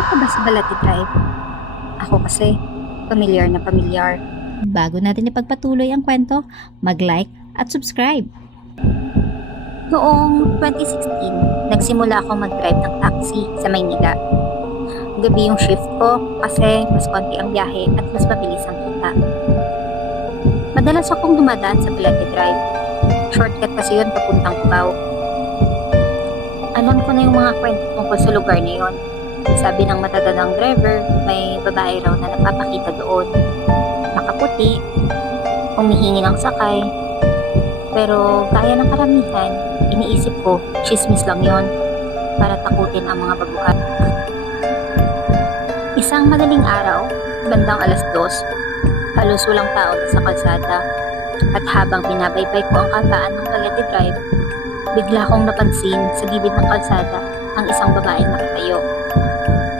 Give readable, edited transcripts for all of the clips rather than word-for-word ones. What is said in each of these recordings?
Pamilyar ka ba sa Balati Drive? Ako kasi, pamilyar na pamilyar. Bago natin ipagpatuloy ang kwento, mag-like at subscribe. Noong 2016, nagsimula akong mag-drive ng taxi sa Maynila. Gabi yung shift ko kasi mas konti ang biyahe at mas mabilis ang kita. Madalas akong dumadaan sa Balati Drive. Shortcut kasi yun papuntang Cubao. Alam ko na yung mga kwento tungkol sa lugar na yun. Sabi ng matatandang driver, may babae raw na napapakita doon. Nakaputi, humihingi ng sakay. Pero gaya ng karamihan, iniisip ko, chismis lang yon para takutin ang mga baguhan. Isang madaling araw, bandang 2:00, halos walang tao na sa kalsada. At habang binabaybay ko ang kataan ng Balati Drive, bigla kong napansin sa gilid ng kalsada ang isang babaeng nakatayo.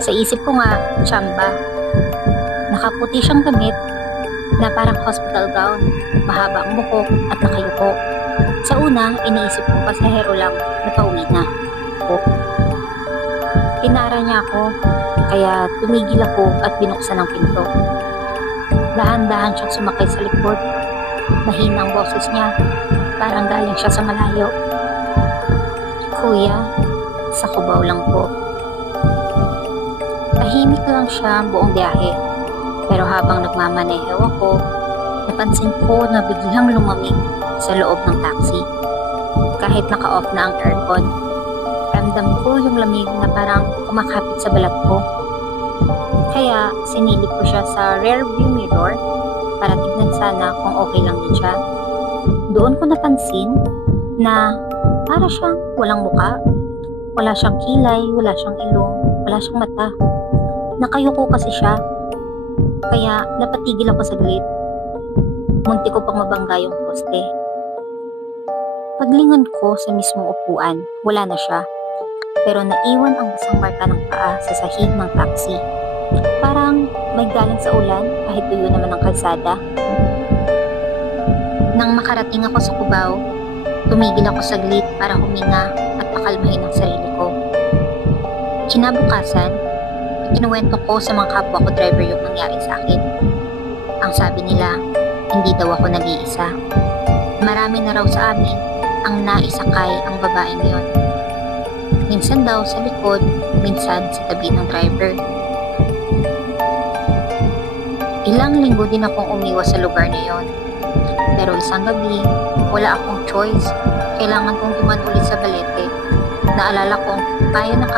Sa isip ko nga, tsamba. Nakaputi siyang damit na parang hospital gown, mahaba ang buhok at nakayuko. Sa una, iniisip kong pasahero lang na pauwi na. Inara niya ako, kaya tumigil ako at binuksan ang pinto. Dahan-dahan siyang sumakay sa likod. Mahina ang boses niya, parang galing siya sa malayo. Kuya, sa Cubao lang po. Tahimik lang siya buong biyahe. Pero habang nagmamaneho ako, napansin ko na biglang lumamig sa loob ng taxi. Kahit naka-off na ang aircon, ramdam ko yung lamig na parang kumakapit sa balat ko. Kaya sinilip ko siya sa rear view mirror para tignan sana kung okay lang din siya. Doon ko napansin na para siyang walang muka, wala siyang kilay, wala siyang ilong, wala siyang mata. Nakayuko kasi siya, kaya napatigil ako saglit. Munti ko pang mabangga yung poste. Paglingon ko sa mismong upuan, wala na siya. Pero naiwan ang basang marka ng paa sa sahig ng taxi. Parang may galing sa ulan kahit tuyo naman ang kalsada. Nang makarating ako sa Cubao, tumigil ako saglit para huminga at pakalmahin ang sarili ko. Kinabukasan, kinuwento ko sa mga kapwa ko driver yung nangyari sa akin. Ang sabi nila, hindi daw ako nag-iisa. Marami na raw sa amin ang naisakay ang babaeng yon. Minsan daw sa likod, minsan sa tabi ng driver. Ilang linggo din akong umiwas sa lugar na yon. Pero isang gabi, wala akong choice. Kailangan kong dumaan ulit sa Balete. Naalala kong kaya na